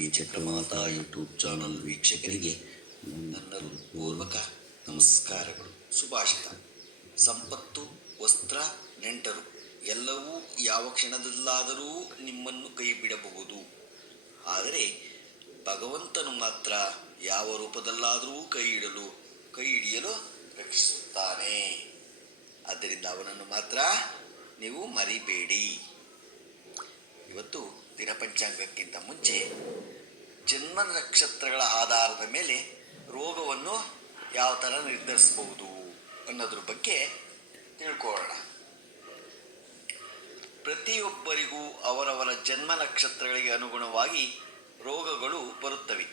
Shri Chakramata YouTube channel ವೀಕ್ಷಕರಿಗೆ ನನ್ನ ಪೂರ್ವಕ ನಮಸ್ಕಾರಗಳು. ಸುಭಾಷಿತ. ಸಂಪತ್ತು, ವಸ್ತ್ರ, ನೆಂಟರು, ಎಲ್ಲವೂ ಯಾವ ಕ್ಷಣದಲ್ಲಾದರೂ ನಿಮ್ಮನ್ನು ಕೈ ಬಿಡಬಹುದು ಆದರೆ ಭಗವಂತನು ಮಾತ್ರ ಯಾವ ರೂಪದಲ್ಲಾದರೂ ಕೈ ಇಡಲು ಕೈ ಹಿಡಿಯಲು ರಕ್ಷಿಸುತ್ತಾನೆ. ಆದ್ದರಿಂದ ಅವನನ್ನು ಮಾತ್ರ ನೀವು ಮರಿಬೇಡಿ. ಇವತ್ತು ದಿನ ಪಂಚಾಂಗಕ್ಕಿಂತ ಮುಂಚೆ ಜನ್ಮ ನಕ್ಷತ್ರಗಳ ಆಧಾರದ ಮೇಲೆ ರೋಗವನ್ನು ಯಾವ ಥರ ನಿರ್ಧರಿಸಬಹುದು ಅನ್ನೋದ್ರ ಬಗ್ಗೆ ತಿಳ್ಕೊಳ್ಳೋಣ. ಪ್ರತಿಯೊಬ್ಬರಿಗೂ ಅವರವರ ಜನ್ಮ ನಕ್ಷತ್ರಗಳಿಗೆ ಅನುಗುಣವಾಗಿ ರೋಗಗಳು ಬರುತ್ತವೆ.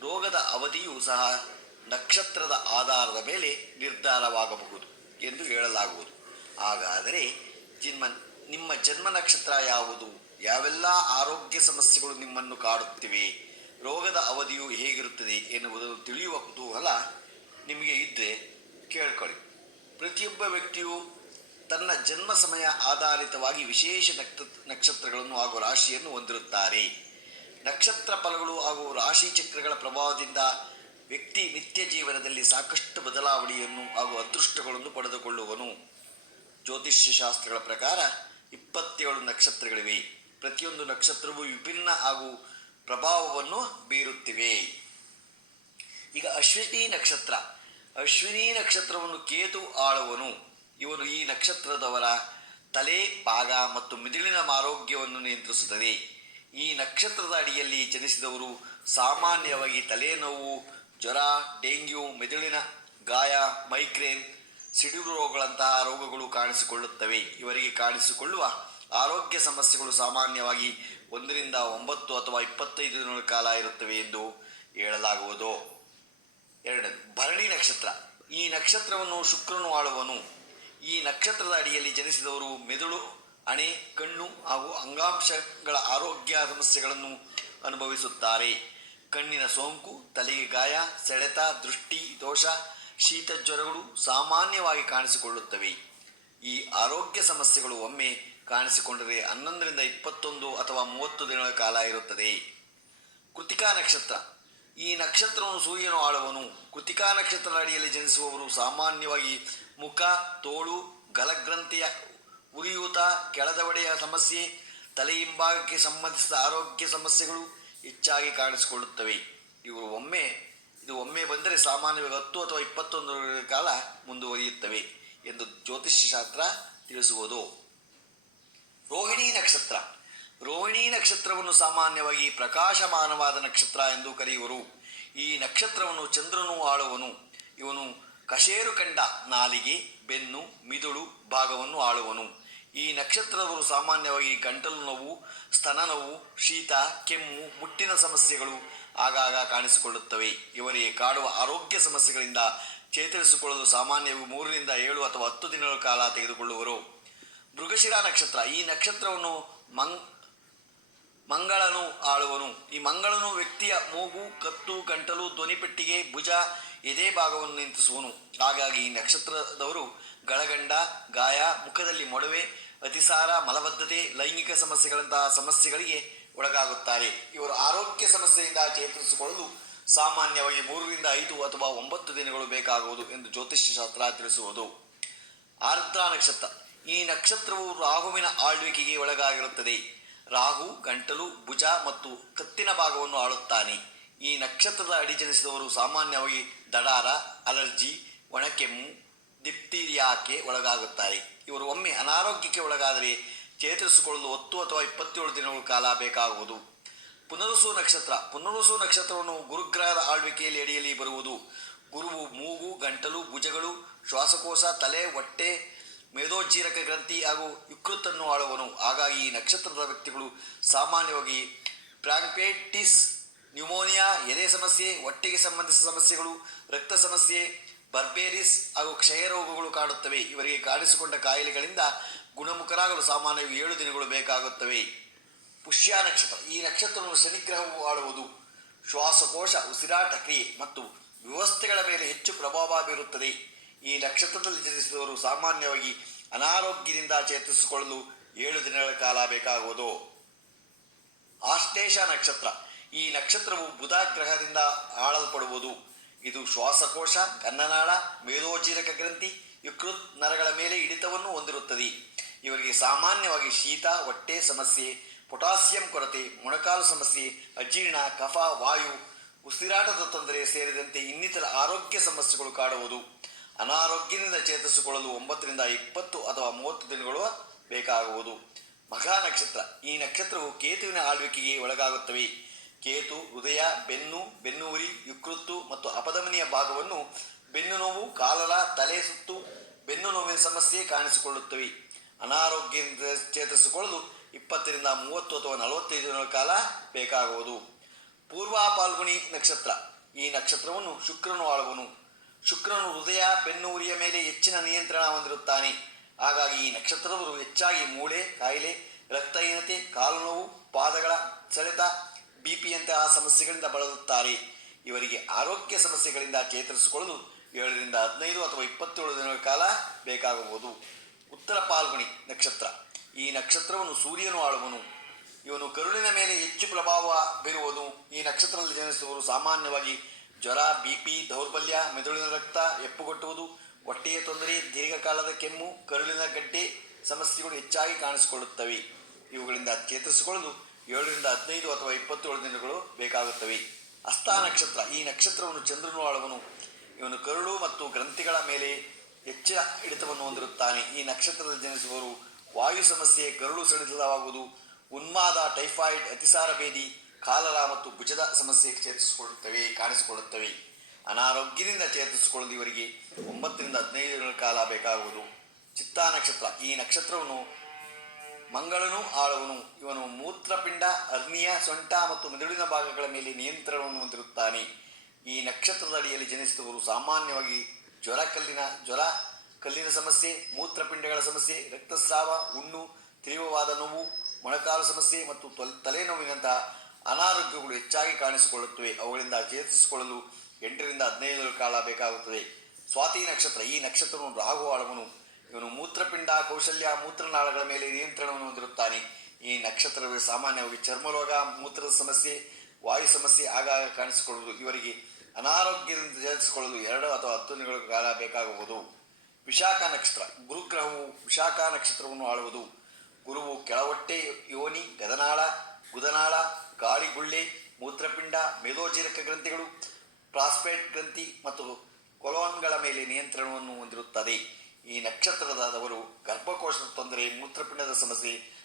ರೋಗದ ಅವಧಿಯೂ ಸಹ ನಕ್ಷತ್ರದ ಆಧಾರದ ಮೇಲೆ ನಿರ್ಧಾರವಾಗಬಹುದು ಎಂದು ಹೇಳಲಾಗುವುದು. ಹಾಗಾದರೆ ಜನ್ಮ, ನಿಮ್ಮ ಜನ್ಮ ನಕ್ಷತ್ರ ಯಾವುದು? ಯಾವೆಲ್ಲ ಆರೋಗ್ಯ ಸಮಸ್ಯೆಗಳು ನಿಮ್ಮನ್ನು ಕಾಡುತ್ತಿವೆ, ರೋಗದ ಅವಧಿಯು ಹೇಗಿರುತ್ತದೆ ಎನ್ನುವುದನ್ನು ತಿಳಿಯುವ ಕುತೂಹಲ ನಿಮಗೆ ಇದ್ದರೆ ಕೇಳ್ಕೊಳ್ಳಿ. ಪ್ರತಿಯೊಬ್ಬ ವ್ಯಕ್ತಿಯು ತನ್ನ ಜನ್ಮ ಸಮಯ ಆಧಾರಿತವಾಗಿ ವಿಶೇಷ ನಕ್ಷ ನಕ್ಷತ್ರಗಳನ್ನು ಹಾಗೂ ರಾಶಿಯನ್ನು ಹೊಂದಿರುತ್ತಾರೆ. ನಕ್ಷತ್ರ ಫಲಗಳು ಹಾಗೂ ರಾಶಿ ಚಕ್ರಗಳ ಪ್ರಭಾವದಿಂದ ವ್ಯಕ್ತಿ ನಿತ್ಯ ಜೀವನದಲ್ಲಿ ಸಾಕಷ್ಟು ಬದಲಾವಣೆಯನ್ನು ಹಾಗೂ ಅದೃಷ್ಟಗಳನ್ನು ಪಡೆದುಕೊಳ್ಳುವನು. ಜ್ಯೋತಿಷ್ಯ ಶಾಸ್ತ್ರಗಳ ಪ್ರಕಾರ ಇಪ್ಪತ್ತೇಳು ನಕ್ಷತ್ರಗಳಿವೆ. ಪ್ರತಿಯೊಂದು ನಕ್ಷತ್ರವೂ ವಿಭಿನ್ನ ಹಾಗೂ ಪ್ರಭಾವವನ್ನು ಬೀರುತ್ತಿವೆ. ಈಗ ಅಶ್ವಿನಿ ನಕ್ಷತ್ರ. ಅಶ್ವಿನಿ ನಕ್ಷತ್ರವನ್ನು ಕೇತು ಆಳುವನು. ಇವನು ಈ ನಕ್ಷತ್ರದವರ ತಲೆ, ಭಾಗ ಮತ್ತು ಮಿದುಳಿನ ಆರೋಗ್ಯವನ್ನು ನಿಯಂತ್ರಿಸುತ್ತದೆ. ಈ ನಕ್ಷತ್ರದ ಅಡಿಯಲ್ಲಿ ಜನಿಸಿದವರು ಸಾಮಾನ್ಯವಾಗಿ ತಲೆನೋವು, ಜ್ವರ, ಡೆಂಗ್ಯೂ, ಮೆದುಳಿನ ಗಾಯ, ಮೈಗ್ರೇನ್, ಸಿಡಿಲು ರೋಗಗಳಂತಹ ರೋಗಗಳು ಕಾಣಿಸಿಕೊಳ್ಳುತ್ತವೆ. ಇವರಿಗೆ ಕಾಣಿಸಿಕೊಳ್ಳುವ ಆರೋಗ್ಯ ಸಮಸ್ಯೆಗಳು ಸಾಮಾನ್ಯವಾಗಿ ಒಂದರಿಂದ ಒಂಬತ್ತು ಅಥವಾ ಇಪ್ಪತ್ತೈದು ದಿನಗಳ ಕಾಲ ಇರುತ್ತವೆ ಎಂದು ಹೇಳಲಾಗುವುದು. ಎರಡನೇದು, ಭರಣಿ ನಕ್ಷತ್ರ. ಈ ನಕ್ಷತ್ರವನ್ನು ಶುಕ್ರನು ಆಳುವನು. ಈ ನಕ್ಷತ್ರದ ಅಡಿಯಲ್ಲಿ ಜನಿಸಿದವರು ಮೆದುಳು ಅಣೆ ಕಣ್ಣು ಹಾಗೂ ಅಂಗಾಂಶಗಳ ಆರೋಗ್ಯ ಸಮಸ್ಯೆಗಳನ್ನು ಅನುಭವಿಸುತ್ತಾರೆ. ಕಣ್ಣಿನ ಸೋಂಕು, ತಲೆಗೆ ಗಾಯ, ಸೆಳೆತ, ದೃಷ್ಟಿ, ದೋಷ, ಶೀತ ಜ್ವರಗಳು ಸಾಮಾನ್ಯವಾಗಿ ಕಾಣಿಸಿಕೊಳ್ಳುತ್ತವೆ. ಈ ಆರೋಗ್ಯ ಸಮಸ್ಯೆಗಳು ಒಮ್ಮೆ ಕಾಣಿಸಿಕೊಂಡರೆ ಹನ್ನೊಂದರಿಂದ ಇಪ್ಪತ್ತೊಂದು ಅಥವಾ ಮೂವತ್ತು ದಿನಗಳ ಕಾಲ ಇರುತ್ತದೆ. ಕೃತಿಕಾ ನಕ್ಷತ್ರ. ಈ ನಕ್ಷತ್ರವನ್ನು ಸೂರ್ಯನು ಆಳುವನು ಕೃತಿಕಾ ನಕ್ಷತ್ರದ ಅಡಿಯಲ್ಲಿ ಜನಿಸುವವರು ಸಾಮಾನ್ಯವಾಗಿ ಮುಖ, ತೋಳು, ಗಲಗ್ರಂಥಿಯ ಉರಿಯೂತ, ಕೆಳದವಡೆಯ ಸಮಸ್ಯೆ, ತಲೆ ಹಿಂಭಾಗಕ್ಕೆ ಸಂಬಂಧಿಸಿದ ಆರೋಗ್ಯ ಸಮಸ್ಯೆಗಳು ಹೆಚ್ಚಾಗಿ ಕಾಣಿಸಿಕೊಳ್ಳುತ್ತವೆ. ಇವರು ಒಮ್ಮೆ, ಇದು ಒಮ್ಮೆ ಬಂದರೆ ಸಾಮಾನ್ಯವಾಗಿ ಹತ್ತು ಅಥವಾ ಇಪ್ಪತ್ತೊಂದು ಕಾಲ ಮುಂದುವರಿಯುತ್ತವೆ ಎಂದು ಜ್ಯೋತಿಷ್ಯಶಾಸ್ತ್ರ ತಿಳಿಸುವುದು. ರೋಹಿಣಿ ನಕ್ಷತ್ರ. ರೋಹಿಣಿ ನಕ್ಷತ್ರವನ್ನು ಸಾಮಾನ್ಯವಾಗಿ ಪ್ರಕಾಶಮಾನವಾದ ನಕ್ಷತ್ರ ಎಂದು ಕರೆಯುವರು. ಈ ನಕ್ಷತ್ರವನ್ನು ಚಂದ್ರನು ಆಳುವನು. ಇವನು ಕಶೇರು ಕಂಡ ನಾಲಿಗೆ, ಬೆನ್ನು, ಮಿದುಳು ಭಾಗವನ್ನು ಆಳುವನು. ಈ ನಕ್ಷತ್ರದವರು ಸಾಮಾನ್ಯವಾಗಿ ಗಂಟಲು ನೋವು, ಸ್ತನ ನೋವು, ಶೀತ, ಕೆಮ್ಮು, ಮುಟ್ಟಿನ ಸಮಸ್ಯೆಗಳು ಆಗಾಗ ಕಾಣಿಸಿಕೊಳ್ಳುತ್ತವೆ. ಇವರಿಗೆ ಕಾಡುವ ಆರೋಗ್ಯ ಸಮಸ್ಯೆಗಳಿಂದ ಚೇತರಿಸಿಕೊಳ್ಳಲು ಸಾಮಾನ್ಯವು ಮೂರರಿಂದ ಏಳು ಅಥವಾ ಹತ್ತು ದಿನಗಳ ಕಾಲ ತೆಗೆದುಕೊಳ್ಳುವರು. ಮೃಗಶಿರ ನಕ್ಷತ್ರ. ಈ ನಕ್ಷತ್ರವನ್ನು ಮಂಗ್, ಮಂಗಳನು ಆಳುವನು. ಈ ಮಂಗಳನು ವ್ಯಕ್ತಿಯ ಮೂಗು, ಕತ್ತು ಗಂಟಲು ಧ್ವನಿಪೆಟ್ಟಿಗೆ ಭುಜ, ಎದೆ ಭಾಗವನ್ನು ನಿಂತಿಸುವನು ಹಾಗಾಗಿ ಈ ನಕ್ಷತ್ರದವರು ಗಳಗಂಡ, ಗಾಯ, ಮುಖದಲ್ಲಿ ಮೊಡವೆ, ಅತಿಸಾರ, ಮಲಬದ್ಧತೆ, ಲೈಂಗಿಕ ಸಮಸ್ಯೆಗಳಂತಹ ಸಮಸ್ಯೆಗಳಿಗೆ ಒಳಗಾಗುತ್ತಾರೆ. ಇವರು ಆರೋಗ್ಯ ಸಮಸ್ಯೆಯಿಂದ ಚೇತರಿಸಿಕೊಳ್ಳಲು ಸಾಮಾನ್ಯವಾಗಿ ಮೂರರಿಂದ ಐದು ಅಥವಾ ಒಂಬತ್ತು ದಿನಗಳು ಬೇಕಾಗುವುದು ಎಂದು ಜ್ಯೋತಿಷ್ಯ ಶಾಸ್ತ್ರ ತಿಳಿಸುವುದು. ಆರ್ದ್ರ ನಕ್ಷತ್ರ. ಈ ನಕ್ಷತ್ರವು ರಾಹುವಿನ ಆಳ್ವಿಕೆಗೆ ಒಳಗಾಗಿರುತ್ತದೆ. ರಾಹು ಗಂಟಲು, ಭುಜ ಮತ್ತು ಕತ್ತಿನ ಭಾಗವನ್ನು ಆಳುತ್ತಾನೆ. ಈ ನಕ್ಷತ್ರದ ಅಡಿ ಜನಿಸಿದವರು ಸಾಮಾನ್ಯವಾಗಿ ದಡಾರ, ಅಲರ್ಜಿ, ಒಣಕೆಮ್ಮು, ದಿಪ್ತೀರಿಯಾಕ್ಕೆ ಒಳಗಾಗುತ್ತಾರೆ. ಇವರು ಒಮ್ಮೆ ಅನಾರೋಗ್ಯಕ್ಕೆ ಒಳಗಾದರೆ ಚೇತರಿಸಿಕೊಳ್ಳಲು ಹತ್ತು ಅಥವಾ ಇಪ್ಪತ್ತೇಳು ದಿನಗಳ ಕಾಲ ಬೇಕಾಗುವುದು. ಪುನರುಸು ನಕ್ಷತ್ರ. ಪುನರುಸು ನಕ್ಷತ್ರವನ್ನು ಗುರುಗ್ರಹದ ಆಳ್ವಿಕೆಯಲ್ಲಿ ಅಡಿಯಲ್ಲಿ ಬರುವುದು. ಗುರುವು ಮೂಗು, ಗಂಟಲು, ಭುಜಗಳು, ಶ್ವಾಸಕೋಶ, ತಲೆ, ಹೊಟ್ಟೆ ಮೇಧೋಜ್ಜೀರಕ ಗ್ರಂಥಿ ಹಾಗೂ ಯಕೃತನ್ನು ಆಳುವನು. ಹಾಗಾಗಿ ಈ ನಕ್ಷತ್ರದ ವ್ಯಕ್ತಿಗಳು ಸಾಮಾನ್ಯವಾಗಿ ಪ್ರಾಂಪೇಟಿಸ್ ನ್ಯೂಮೋನಿಯಾ, ಎದೆ ಸಮಸ್ಯೆ, ಹೊಟ್ಟೆಗೆ ಸಂಬಂಧಿಸಿದ ಸಮಸ್ಯೆಗಳು, ರಕ್ತ ಸಮಸ್ಯೆ, ಬರ್ಬೇರಿಸ್ ಹಾಗೂ ಕ್ಷಯ ರೋಗಗಳು ಕಾಡುತ್ತವೆ. ಇವರಿಗೆ ಕಾಣಿಸಿಕೊಂಡ ಕಾಯಿಲೆಗಳಿಂದ ಗುಣಮುಖರಾಗಲು ಸಾಮಾನ್ಯವಾಗಿ ಏಳು ದಿನಗಳು ಬೇಕಾಗುತ್ತವೆ. ಪುಷ್ಯ ನಕ್ಷತ್ರ. ಈ ನಕ್ಷತ್ರವನ್ನು ಶನಿಗ್ರಹವು ಆಳುವುದು. ಶ್ವಾಸಕೋಶ, ಉಸಿರಾಟ, ಕ್ರಿಯೆ ಮತ್ತು ವ್ಯವಸ್ಥೆಗಳ ಮೇಲೆ ಹೆಚ್ಚು ಪ್ರಭಾವ ಬೀರುತ್ತದೆ. ಈ ನಕ್ಷತ್ರದಲ್ಲಿ ಜನಿಸಿದವರು ಸಾಮಾನ್ಯವಾಗಿ ಅನಾರೋಗ್ಯದಿಂದ ಚೇತರಿಸಿಕೊಳ್ಳಲು ಏಳು ದಿನಗಳ ಕಾಲ ಬೇಕಾಗುವುದು. ಆಶ್ಲೇಷ ನಕ್ಷತ್ರ. ಈ ನಕ್ಷತ್ರವು ಬುಧ ಗ್ರಹದಿಂದ ಆಳಲ್ಪಡುವುದು. ಇದು ಶ್ವಾಸಕೋಶ, ಕನ್ನನಾಳ ಮೇಲೋಜೀರಕ ಗ್ರಂಥಿ ಯಕೃತ್ ನರಗಳ ಮೇಲೆ ಹಿಡಿತವನ್ನು ಹೊಂದಿರುತ್ತದೆ. ಇವರಿಗೆ ಸಾಮಾನ್ಯವಾಗಿ ಶೀತ, ಹೊಟ್ಟೆ ಸಮಸ್ಯೆ, ಪೊಟ್ಯಾಸಿಯಂ ಕೊರತೆ, ಮೊಣಕಾಲು ಸಮಸ್ಯೆ, ಅಜೀರ್ಣ, ಕಫ, ವಾಯು, ಉಸಿರಾಟದ ತೊಂದರೆ ಸೇರಿದಂತೆ ಇನ್ನಿತರ ಆರೋಗ್ಯ ಸಮಸ್ಯೆಗಳು ಕಾಡುವುದು. ಅನಾರೋಗ್ಯದಿಂದ ಚೇತರಿಸಿಕೊಳ್ಳಲು ಒಂಬತ್ತರಿಂದ ಇಪ್ಪತ್ತು ಅಥವಾ ಮೂವತ್ತು ದಿನಗಳು ಬೇಕಾಗುವುದು. ಮಘ ನಕ್ಷತ್ರ, ಈ ನಕ್ಷತ್ರವು ಕೇತುವಿನ ಆಳ್ವಿಕೆಗೆ ಒಳಗಾಗುತ್ತವೆ. ಕೇತು, ಹೃದಯ, ಬೆನ್ನು ಬೆನ್ನು ಯುಕೃತ್ತು ಯಕೃತ್ತು ಮತ್ತು ಅಪಧಮನಿಯ ಭಾಗವನ್ನು ಬೆನ್ನು ನೋವು ಕಾಲಲ ತಲೆ ಸುತ್ತು, ಬೆನ್ನು ನೋವಿನ ಸಮಸ್ಯೆ ಕಾಣಿಸಿಕೊಳ್ಳುತ್ತವೆ. ಅನಾರೋಗ್ಯದಿಂದ ಚೇತರಿಸಿಕೊಳ್ಳಲು ಇಪ್ಪತ್ತರಿಂದ ಮೂವತ್ತು ಅಥವಾ ನಲವತ್ತೈದು ದಿನಗಳ ಕಾಲ ಬೇಕಾಗುವುದು. ಪೂರ್ವ ಪಾಲ್ಗುಣಿ ನಕ್ಷತ್ರ, ಈ ನಕ್ಷತ್ರವನ್ನು ಶುಕ್ರನು ಆಳುವನು. ಶುಕ್ರನು ಹೃದಯ ಬೆನ್ನೂರಿಯ ಮೇಲೆ ಹೆಚ್ಚಿನ ನಿಯಂತ್ರಣ ಹೊಂದಿರುತ್ತಾನೆ. ಹಾಗಾಗಿ ಈ ನಕ್ಷತ್ರದವರು ಹೆಚ್ಚಾಗಿ ಮೂಳೆ, ಕಾಯಿಲೆ, ರಕ್ತಹೀನತೆ, ಕಾಲು ನೋವು, ಪಾದಗಳ ಸೆಳೆತ ಬಿಪಿಯಂತಹ ಸಮಸ್ಯೆಗಳಿಂದ ಬಳಲುತ್ತಾರೆ. ಇವರಿಗೆ ಆರೋಗ್ಯ ಸಮಸ್ಯೆಗಳಿಂದ ಚೇತರಿಸಿಕೊಳ್ಳಲು ಏಳರಿಂದ ಹದಿನೈದು ಅಥವಾ ಇಪ್ಪತ್ತೇಳು ದಿನಗಳ ಕಾಲ ಬೇಕಾಗಬಹುದು. ಉತ್ತರ ಪಾಲ್ಗುಣಿ ನಕ್ಷತ್ರ. ಈ ನಕ್ಷತ್ರವನ್ನು ಸೂರ್ಯನು ಆಳುವನು. ಇವನು ಕರುಳಿನ ಮೇಲೆ ಹೆಚ್ಚು ಪ್ರಭಾವ ಬೀರುವುದು ಈ ನಕ್ಷತ್ರದಲ್ಲಿ ಜನಿಸುವವರು ಸಾಮಾನ್ಯವಾಗಿ ಜ್ವರ ಬಿಪಿ ದೌರ್ಬಲ್ಯ, ಮೆದುಳಿನ ರಕ್ತ ಎಪ್ಪುಗಟ್ಟುವುದು ಹೊಟ್ಟೆಯ ತೊಂದರೆ, ದೀರ್ಘಕಾಲದ ಕೆಮ್ಮು, ಕರುಳಿನ ಗಡ್ಡೆ ಸಮಸ್ಯೆಗಳು ಹೆಚ್ಚಾಗಿ ಕಾಣಿಸಿಕೊಳ್ಳುತ್ತವೆ. ಇವುಗಳಿಂದ ಚೇತರಿಸಿಕೊಳ್ಳಲು ಏಳರಿಂದ ಹದಿನೈದು ಅಥವಾ ಇಪ್ಪತ್ತೇಳು ದಿನಗಳು ಬೇಕಾಗುತ್ತವೆ. ಹಸ್ತ ನಕ್ಷತ್ರ, ಈ ನಕ್ಷತ್ರವನ್ನು ಚಂದ್ರನು ಆಳವನು. ಇವನು ಕರುಳು ಮತ್ತು ಗ್ರಂಥಿಗಳ ಮೇಲೆ ಹೆಚ್ಚಿನ ಹಿಡಿತವನ್ನು ಹೊಂದಿರುತ್ತಾನೆ. ಈ ನಕ್ಷತ್ರದಲ್ಲಿ ಜನಿಸುವವರು ವಾಯು ಸಮಸ್ಯೆ, ಕರುಳು ಸಡಿಲವಾಗುವುದು, ಉನ್ಮಾದ, ಟೈಫಾಯ್ಡ್, ಅತಿಸಾರ ಭೇದಿ ಕಾಲರ ಮತ್ತು ಭುಜದ ಸಮಸ್ಯೆ ಚೇತರಿಸಿಕೊಳ್ಳುತ್ತವೆ ಕಾಣಿಸಿಕೊಳ್ಳುತ್ತವೆ. ಅನಾರೋಗ್ಯದಿಂದ ಚೇತರಿಸಿಕೊಳ್ಳಲು ಇವರಿಗೆ ಒಂಬತ್ತರಿಂದ ಹದಿನೈದು ದಿನಗಳ ಕಾಲ ಬೇಕಾಗುವುದು. ಚಿತ್ತಾ ನಕ್ಷತ್ರ, ಈ ನಕ್ಷತ್ರವನ್ನು ಮಂಗಳನು, ಆಳವನು, ಇವನು ಮೂತ್ರಪಿಂಡ ಅರ್ನಿಯ ಸೊಂಟ ಮತ್ತು ಮೆದುಳಿನ ಭಾಗಗಳ ಮೇಲೆ ನಿಯಂತ್ರಣವನ್ನು ಹೊಂದಿರುತ್ತಾನೆ. ಈ ನಕ್ಷತ್ರದ ಅಡಿಯಲ್ಲಿ ಜನಿಸಿದವರು ಸಾಮಾನ್ಯವಾಗಿ ಜ್ವರ ಕಲ್ಲಿನ ಜ್ವರ ಕಲ್ಲಿನ ಸಮಸ್ಯೆ, ಮೂತ್ರಪಿಂಡಗಳ ಸಮಸ್ಯೆ, ರಕ್ತಸ್ರಾವ ಹುಣ್ಣು ತೀವ್ರವಾದ ನೋವು, ಮೊಣಕಾಲು ಸಮಸ್ಯೆ ಮತ್ತು ತೊಲ್- ತಲೆನೋವಿನಂತಹ ಅನಾರೋಗ್ಯಗಳು ಹೆಚ್ಚಾಗಿ ಕಾಣಿಸಿಕೊಳ್ಳುತ್ತವೆ. ಅವುಗಳಿಂದ ಚೇತರಿಸಿಕೊಳ್ಳಲು ಎಂಟರಿಂದ ಹದಿನೈದು ಕಾಲ ಬೇಕಾಗುತ್ತದೆ. ಸ್ವಾತಿ ನಕ್ಷತ್ರ, ಈ ನಕ್ಷತ್ರವನ್ನು ರಾಹು ಆಳವನು. ಇವನು ಮೂತ್ರಪಿಂಡ, ಕೌಶಲ್ಯ, ಮೂತ್ರನಾಳಗಳ ಮೇಲೆ ನಿಯಂತ್ರಣವನ್ನು ಹೊಂದಿರುತ್ತಾನೆ. ಈ ನಕ್ಷತ್ರವೇ ಸಾಮಾನ್ಯವಾಗಿ ಚರ್ಮರೋಗ, ಮೂತ್ರದ ಸಮಸ್ಯೆ, ವಾಯು ಸಮಸ್ಯೆ ಆಗಾಗ ಕಾಣಿಸಿಕೊಳ್ಳುವುದು. ಇವರಿಗೆ ಅನಾರೋಗ್ಯದಿಂದ ಚೇತರಿಸಿಕೊಳ್ಳಲು ಎರಡು ಅಥವಾ ಹತ್ತು ದಿನಗಳ ಕಾಲ ಬೇಕಾಗುವುದು. ವಿಶಾಖ ನಕ್ಷತ್ರ, ಗುರುಗ್ರಹವು ವಿಶಾಖ ನಕ್ಷತ್ರವನ್ನು ಆಳುವುದು. ಗುರುವು ಕೆಳವಟ್ಟೆ ಯೋನಿ, ಗದನಾಳ ಗುದನಾಳ ಗಾಳಿಗುಳ್ಳೆ, ಮೂತ್ರಪಿಂಡ ಮೇದೋಜೀರಕ ಗ್ರಂಥಿಗಳು, ಪ್ರಾಸ್ಪೇಟ್ ಗ್ರಂಥಿ ಮತ್ತು ಕೊಲೋನ್ಗಳ ಮೇಲೆ ನಿಯಂತ್ರಣವನ್ನು ಹೊಂದಿರುತ್ತದೆ. ಈ ನಕ್ಷತ್ರದಾದವರು ಗರ್ಭಕೋಶದ ತೊಂದರೆ, ಮೂತ್ರಪಿಂಡದ ಸಮಸ್ಯೆ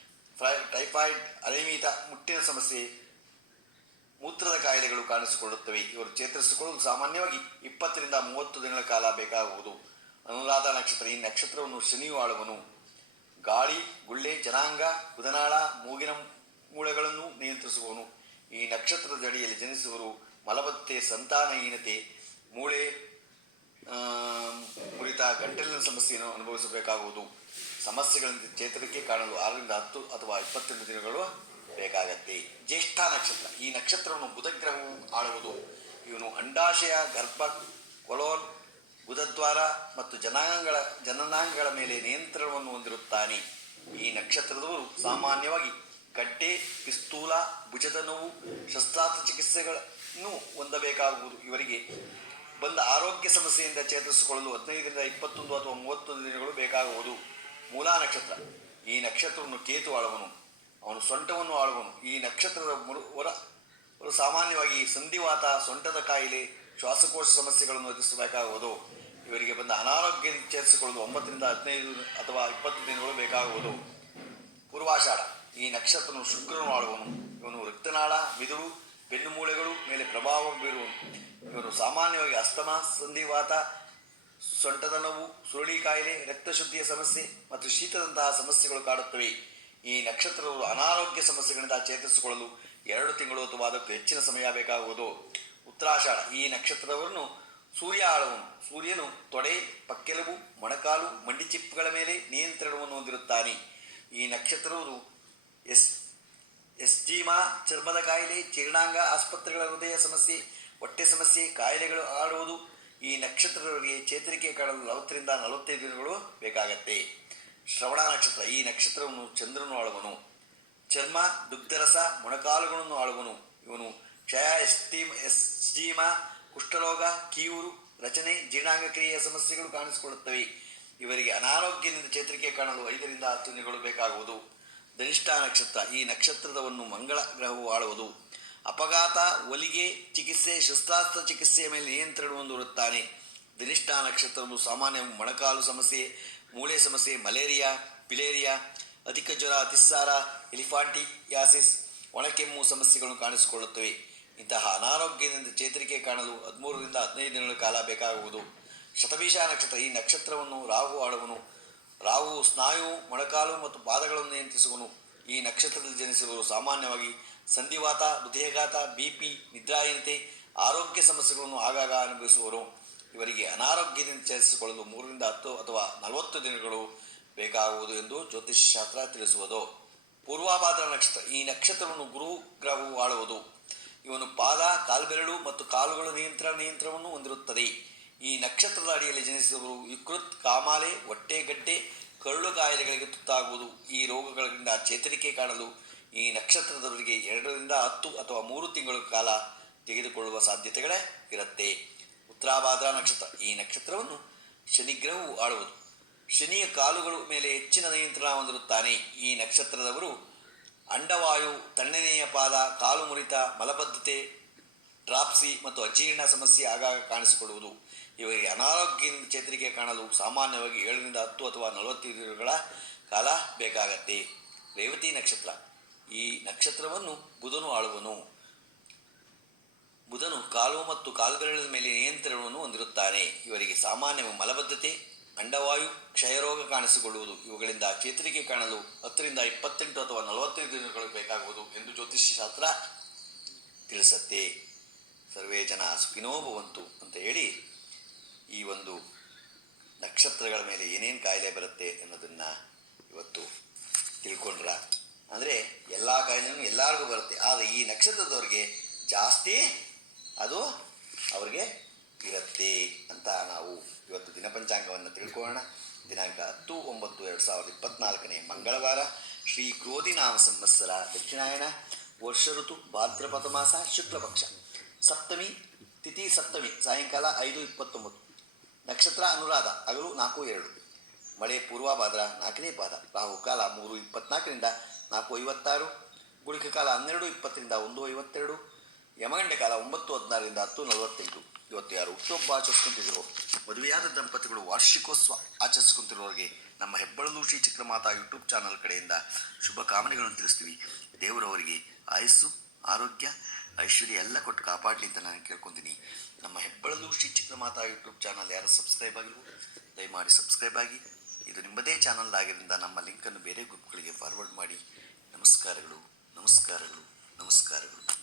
ಟೈಫಾಯ್ಡ್, ಅನಿಯಮಿತ ಮುಟ್ಟಿನ ಸಮಸ್ಯೆ, ಮೂತ್ರದ ಕಾಯಿಲೆಗಳು ಕಾಣಿಸಿಕೊಳ್ಳುತ್ತವೆ. ಇವರು ಚೇತರಿಸಿಕೊಳ್ಳಲು ಸಾಮಾನ್ಯವಾಗಿ ಇಪ್ಪತ್ತರಿಂದ ಮೂವತ್ತು ದಿನಗಳ ಕಾಲ ಬೇಕಾಗುವುದು. ಅನುರಾಧ ನಕ್ಷತ್ರ, ಈ ನಕ್ಷತ್ರವನ್ನು ಶನಿಯು ಆಳುವನು. ಗಾಳಿ, ಗುಳ್ಳೆ, ಜನಾಂಗ ಕುದನಾಳ ಮೂಗಿನ ಮೂಳೆಗಳನ್ನು ನಿಯಂತ್ರಿಸುವವನು ಈ ನಕ್ಷತ್ರದ ಅಡಿಯಲ್ಲಿ ಜನಿಸುವರು ಮಲಬದ್ಧತೆ, ಸಂತಾನಹೀನತೆ, ಮೂಳೆ ಮುರಿತ ಗಂಟಲಿನ ಸಮಸ್ಯೆಯನ್ನು ಅನುಭವಿಸಬೇಕಾಗುವುದು. ಸಮಸ್ಯೆಗಳಿಂದ ಚೇತರಿಕೆ ಕಾಣಲು ಆರರಿಂದ ಹತ್ತು ಅಥವಾ ಇಪ್ಪತ್ತೆಂಟು ದಿನಗಳು ಬೇಕಾಗತ್ತೆ. ಜ್ಯೇಷ್ಠ ನಕ್ಷತ್ರ. ಈ ನಕ್ಷತ್ರವನ್ನು ಬುಧಗ್ರಹವು ಆಳುವುದು. ಇವನು ಅಂಡಾಶಯ, ಗರ್ಭ, ಕೊಲೋನ್, ಬುಧದ್ವಾರ ಮತ್ತು ಜನಾಂಗಗಳ, ಜನನಾಂಗಗಳ ಮೇಲೆ ನಿಯಂತ್ರಣವನ್ನು ಹೊಂದಿರುತ್ತಾನೆ. ಈ ನಕ್ಷತ್ರದವರು ಸಾಮಾನ್ಯವಾಗಿ ಗಡ್ಡೆ, ಪಿಸ್ತೂಲ, ಭುಜದ ನೋವು, ಶಸ್ತ್ರಾಸ್ತ್ರ ಚಿಕಿತ್ಸೆಗಳನ್ನು ಹೊಂದಬೇಕಾಗುವುದು. ಇವರಿಗೆ ಬಂದ ಆರೋಗ್ಯ ಸಮಸ್ಯೆಯಿಂದ ಚೇತರಿಸಿಕೊಳ್ಳಲು ಹದಿನೈದರಿಂದ ಇಪ್ಪತ್ತೊಂದು ಅಥವಾ ಮೂವತ್ತೊಂದು ದಿನಗಳು ಬೇಕಾಗುವುದು. ಮೂಲಾ ನಕ್ಷತ್ರ. ಈ ನಕ್ಷತ್ರವನ್ನು ಕೇತು ಆಳುವನು. ಅವನು ಸೊಂಟವನ್ನು ಆಳುವನು. ಈ ನಕ್ಷತ್ರದ ಮುರು ಸಾಮಾನ್ಯವಾಗಿ ಸಂಧಿವಾತ, ಸೊಂಟದ ಕಾಯಿಲೆ, ಶ್ವಾಸಕೋಶ ಸಮಸ್ಯೆಗಳನ್ನು ಎದುರಿಸಬೇಕಾಗುವುದು. ಇವರಿಗೆ ಬಂದ ಅನಾರೋಗ್ಯ ಚೇತರಿಸಿಕೊಳ್ಳಲು ಒಂಬತ್ತರಿಂದ ಹದಿನೈದು ಅಥವಾ ಇಪ್ಪತ್ತು ದಿನಗಳು ಬೇಕಾಗುವುದು. ಪೂರ್ವಾಷಾಢ. ಈ ನಕ್ಷತ್ರನು ಶುಕ್ರನು ಆಳುವನು. ಇವನು ರಕ್ತನಾಳ, ಮಿದುಳು, ಬೆನ್ನು ಮೂಳೆಗಳು ಮೇಲೆ ಪ್ರಭಾವ ಬೀರುವನು. ಇವನು ಸಾಮಾನ್ಯವಾಗಿ ಅಸ್ತಮ, ಸಂಧಿವಾತ ಸೊಂಟದ ನೋವು ಸುರುಳಿ ಕಾಯಿಲೆ, ರಕ್ತಶುದ್ಧಿಯ ಸಮಸ್ಯೆ ಮತ್ತು ಶೀತದಂತಹ ಸಮಸ್ಯೆಗಳು ಕಾಡುತ್ತವೆ. ಈ ನಕ್ಷತ್ರವು ಅನಾರೋಗ್ಯ ಸಮಸ್ಯೆಗಳಿಂದ ಚೇತರಿಸಿಕೊಳ್ಳಲು ಎರಡು ತಿಂಗಳು ಅಥವಾ ಅದಕ್ಕೂ ಹೆಚ್ಚಿನ ಸಮಯ ಬೇಕಾಗುವುದು. ಉತ್ತರಾಷಾಢ, ಈ ನಕ್ಷತ್ರವನ್ನು ಸೂರ್ಯ ಆಳವನು. ಸೂರ್ಯನು ತೊಡೆ, ಪಕ್ಕೆಲುಬು, ಮೊಣಕಾಲು ಮಂಡಿಚಿಪ್ಪುಗಳ ಮೇಲೆ ನಿಯಂತ್ರಣವನ್ನು ಹೊಂದಿರುತ್ತಾನೆ. ಈ ನಕ್ಷತ್ರವರು ಎಸ್, ಎಸ್ಜಿಮಾ ಚರ್ಮದ ಕಾಯಿಲೆ, ಜೀರ್ಣಾಂಗ ಆಸ್ಪತ್ರೆಗಳ ಹೃದಯ ಸಮಸ್ಯೆ, ಹೊಟ್ಟೆ ಸಮಸ್ಯೆ, ಕಾಯಿಲೆಗಳು ಆಡುವುದು ಈ ನಕ್ಷತ್ರದವರಿಗೆ ಚೇತರಿಕೆ ಕಾಣಲು ನಲವತ್ತರಿಂದ ನಲವತ್ತೈದು ದಿನಗಳು ಬೇಕಾಗತ್ತೆ. ಶ್ರವಣ ನಕ್ಷತ್ರ, ಈ ನಕ್ಷತ್ರವನ್ನು ಚಂದ್ರನು ಆಳುವನು. ಚರ್ಮ, ದುಗ್ಧರಸ, ಮೊಣಕಾಲುಗಳನ್ನು ಆಳುವನು. ಇವನು ಕ್ಷಯ ಎಸ್ಟೀಮ ಎಸ್ಟೀಮ ಕುಷ್ಠರೋಗ, ಕೀವರು, ರಚನೆ, ಜೀರ್ಣಾಂಗ ಕ್ರಿಯೆಯ ಸಮಸ್ಯೆಗಳು ಕಾಣಿಸಿಕೊಳ್ಳುತ್ತವೆ. ಇವರಿಗೆ ಅನಾರೋಗ್ಯದಿಂದ ಚೇತರಿಕೆ ಕಾಣಲು ಐದರಿಂದ ಹತ್ತು ದಿನಗಳು ಬೇಕಾಗುವುದು. ಧನಿಷ್ಠ ನಕ್ಷತ್ರ, ಈ ನಕ್ಷತ್ರದವನ್ನು ಮಂಗಳ ಗ್ರಹವು ಆಳುವುದು. ಅಪಘಾತ, ಒಲಿಗೆ, ಚಿಕಿತ್ಸೆ, ಶಸ್ತ್ರಾಸ್ತ್ರ ಚಿಕಿತ್ಸೆಯ ಮೇಲೆ ನಿಯಂತ್ರಣ ಹೊಂದಿರುತ್ತಾನೆ ಧನಿಷ್ಠ ನಕ್ಷತ್ರವು ಸಾಮಾನ್ಯ ಮೊಣಕಾಲು ಸಮಸ್ಯೆ, ಮೂಳೆ ಸಮಸ್ಯೆ, ಮಲೇರಿಯಾ, ಪಿಲೇರಿಯಾ, ಅಧಿಕ ಜ್ವರ, ಅತಿಸಾರ, ಎಲಿಫಾಂಟಿಯಾಸಿಸ್, ಒಣಕೆಮ್ಮು ಸಮಸ್ಯೆಗಳು ಕಾಣಿಸಿಕೊಳ್ಳುತ್ತವೆ. ಇಂತಹ ಅನಾರೋಗ್ಯದಿಂದ ಚೇತರಿಕೆ ಕಾಣಲು ಹದಿಮೂರರಿಂದ ಹದಿನೈದು ದಿನಗಳ ಕಾಲ ಬೇಕಾಗುವುದು. ಶತಭೀಷ ನಕ್ಷತ್ರ, ಈ ನಕ್ಷತ್ರವನ್ನು ರಾಹು ಆಳುವನು. ರಾಹು, ಸ್ನಾಯು, ಮೊಣಕಾಲು ಮತ್ತು ಪಾದಗಳನ್ನು ನಿಯಂತ್ರಿಸುವನು. ಈ ನಕ್ಷತ್ರದಲ್ಲಿ ಜನಿಸುವವರು ಸಾಮಾನ್ಯವಾಗಿ ಸಂಧಿವಾತ, ಹೃದಯಘಾತ ಬಿಪಿ ನಿದ್ರಾಹೀನತೆ ಆರೋಗ್ಯ ಸಮಸ್ಯೆಗಳನ್ನು ಆಗಾಗ ಅನುಭವಿಸುವರು. ಇವರಿಗೆ ಅನಾರೋಗ್ಯದಿಂದ ಚೇತರಿಸಿಕೊಳ್ಳಲು ಮೂರರಿಂದ ಹತ್ತು ಅಥವಾ ನಲವತ್ತು ದಿನಗಳು ಬೇಕಾಗುವುದು ಎಂದು ಜ್ಯೋತಿಷ್ಯ ಶಾಸ್ತ್ರ ತಿಳಿಸುವುದು. ಪೂರ್ವಾಭಾದ್ರ ನಕ್ಷತ್ರ ಈ ನಕ್ಷತ್ರವನ್ನು ಗುರು ಗ್ರಹವು ಆಳುವುದು. ಇವನು ಪಾದ, ಕಾಲ್ಬೆರಳು ಮತ್ತು ಕಾಲುಗಳ ನಿಯಂತ್ರಣ ನಿಯಂತ್ರಣವನ್ನು ಹೊಂದಿರುತ್ತದೆ. ಈ ನಕ್ಷತ್ರದ ಅಡಿಯಲ್ಲಿ ಜನಿಸಿದವರು ವಿಕೃತ್ ಕಾಮಾಲೆ, ಹೊಟ್ಟೆಗಡ್ಡೆ, ಕರುಳು ಕಾಯಿಲೆಗಳಿಗೆ ತುತ್ತಾಗುವುದು, ಈ ರೋಗಗಳಿಂದ ಚೇತರಿಕೆ ಕಾಣಲು ಈ ನಕ್ಷತ್ರದವರಿಗೆ ಎರಡರಿಂದ ಹತ್ತು ಅಥವಾ ಮೂರು ತಿಂಗಳ ಕಾಲ ತೆಗೆದುಕೊಳ್ಳುವ ಸಾಧ್ಯತೆಗಳೇ ಇರುತ್ತೆ. ಉತ್ತರಾಭಾದ್ರ ನಕ್ಷತ್ರ, ಈ ನಕ್ಷತ್ರವನ್ನು ಶನಿಗ್ರಹವು ಆಳುವುದು. ಶನಿಯ ಕಾಲುಗಳು ಮೇಲೆ ಹೆಚ್ಚಿನ ನಿಯಂತ್ರಣ ಹೊಂದಿರುತ್ತಾನೆ. ಈ ನಕ್ಷತ್ರದವರು ಅಂಡವಾಯು, ತಣ್ಣನೆಯ ಪಾದ, ಕಾಲು ಮುರಿತ, ಮಲಬದ್ಧತೆ, ಡ್ರಾಪ್ಸಿ ಮತ್ತು ಅಜೀರ್ಣ ಸಮಸ್ಯೆ ಆಗಾಗ ಕಾಣಿಸಿಕೊಳ್ಳುವುದು. ಇವರಿಗೆ ಅನಾರೋಗ್ಯ ಚೇತರಿಕೆ ಕಾಣಲು ಸಾಮಾನ್ಯವಾಗಿ ಏಳರಿಂದ ಹತ್ತು ಅಥವಾ ನಲವತ್ತೈದು ದಿನಗಳ ಕಾಲ ಬೇಕಾಗತ್ತೆ. ರೇವತಿ ನಕ್ಷತ್ರ. ಈ ನಕ್ಷತ್ರವನ್ನು ಬುಧನು ಆಳುವನು. ಬುಧನು ಕಾಲು ಮತ್ತು ಕಾಲುಗಳ ಮೇಲೆ ನಿಯಂತ್ರಣವನ್ನು ಹೊಂದಿರುತ್ತಾನೆ. ಇವರಿಗೆ ಸಾಮಾನ್ಯ ಮಲಬದ್ಧತೆ, ಅಂಡವಾಯು, ಕ್ಷಯರೋಗ ಕಾಣಿಸಿಕೊಳ್ಳುವುದು. ಇವುಗಳಿಂದ ಚೇತರಿಕೆ ಕಾಣಲು ಹತ್ತರಿಂದ ಇಪ್ಪತ್ತೆಂಟು ಅಥವಾ ನಲವತ್ತೈದು ದಿನಗಳು ಬೇಕಾಗುವುದು ಎಂದು ಜ್ಯೋತಿಷ್ಯ ಶಾಸ್ತ್ರ ತಿಳಿಸತ್ತೆ. ಸರ್ವೇ ಜನ ಸುಖಿನೋ ಭವಂತು ಅಂತ ಹೇಳಿ ಈ ಒಂದು ನಕ್ಷತ್ರಗಳ ಮೇಲೆ ಏನೇನು ಕಾಯಿಲೆ ಬರುತ್ತೆ ಅನ್ನೋದನ್ನು ಇವತ್ತು ತಿಳ್ಕೊಂಡ್ರ. ಅಂದರೆ ಎಲ್ಲ ಕಾಯಿಲೆನೂ ಎಲ್ಲರಿಗೂ ಬರುತ್ತೆ. ಆದರೆ ಈ ನಕ್ಷತ್ರದವ್ರಿಗೆ ಜಾಸ್ತಿ ಅದು ಅವ್ರಿಗೆ ಇರುತ್ತೆ ಅಂತ ನಾವು ಇವತ್ತು ದಿನಪಂಚಾಂಗವನ್ನು ತಿಳ್ಕೊಳ್ಳೋಣ. ದಿನಾಂಕ ಹತ್ತು ಒಂಬತ್ತು ಎರಡು ಸಾವಿರದ ಇಪ್ಪತ್ನಾಲ್ಕನೇ ಮಂಗಳವಾರ. ಶ್ರೀ ಕ್ರೋಧಿನಾಮ ಸಂವತ್ಸರ ದಕ್ಷಿಣಾಯಣ ವರ್ಷ ಋತು ಭಾದ್ರಪದ ಮಾಸ ಶುಕ್ಲಪಕ್ಷ. ಸಪ್ತಮಿ ತಿಥಿ ಸಪ್ತಮಿ ಸಾಯಂಕಾಲ ಐದು ಇಪ್ಪತ್ತೊಂಬತ್ತು. ನಕ್ಷತ್ರ ಅನುರಾಧ ಹಗಲು ನಾಲ್ಕು, ಎರಡು. ಮಳೆ ಪೂರ್ವಭಾದ್ರ ನಾಲ್ಕನೇ ಪಾದ. ರಾಹು ಕಾಲ ಮೂರು, ಇಪ್ಪತ್ನಾಲ್ಕರಿಂದ ನಾಲ್ಕು, ಐವತ್ತಾರು. ಗುಳಿಕ ಕಾಲ ಹನ್ನೆರಡು, ಇಪ್ಪತ್ತರಿಂದ ಒಂದು, ಐವತ್ತೆರಡು. ಯಮಗಂಡೆ ಕಾಲ ಒಂಬತ್ತು, ಹದಿನಾರರಿಂದ ಹತ್ತು ನಲವತ್ತೆಂಟು ಇವತ್ತು ಯಾರು ಹುಟ್ಟುಹಬ್ಬ ಆಚರಿಸ್ಕೊಂತಿದ್ರು ಮದುವೆಯಾದ ದಂಪತಿಗಳು ವಾರ್ಷಿಕೋತ್ಸವ ಆಚರಿಸ್ಕೊಂತಿರೋರಿಗೆ ನಮ್ಮ ಹೆಬ್ಬಳಲು ಶ್ರೀ ಚಕ್ರಮಾತಾ ಯೂಟ್ಯೂಬ್ ಚಾನಲ್ ಕಡೆಯಿಂದ ಶುಭ ಕಾಮನೆಗಳನ್ನು ತಿಳಿಸ್ತೀವಿ. ದೇವರವರಿಗೆ ಆಯಸ್ಸು, ಆರೋಗ್ಯ ಐಶ್ವರ್ಯ ಎಲ್ಲ ಕೊಟ್ಟು ಕಾಪಾಡಲಿ ಅಂತ ನಾನು ಕೇಳ್ಕೊತೀನಿ. ನಮ್ಮ ಹೆಬ್ಬಳಲು ಶ್ರೀ ಮಾತಾ ಯೂಟ್ಯೂಬ್ ಚಾನಲ್ ಯಾರು ಸಬ್ಸ್ಕ್ರೈಬ್ ಆಗಿರ್ಬೋದು ದಯಮಾಡಿ ಸಬ್ಸ್ಕ್ರೈಬ್ ಆಗಿ. ಇದು ನಿಮ್ಮದೇ ಚಾನಲ್ ಆಗಿದ್ದರಿಂದ ನಮ್ಮ ಲಿಂಕನ್ನು ಬೇರೆ ಗ್ರೂಪ್ಗಳಿಗೆ ಫಾರ್ವರ್ಡ್ ಮಾಡಿ. ನಮಸ್ಕಾರಗಳು ನಮಸ್ಕಾರಗಳು ನಮಸ್ಕಾರಗಳು.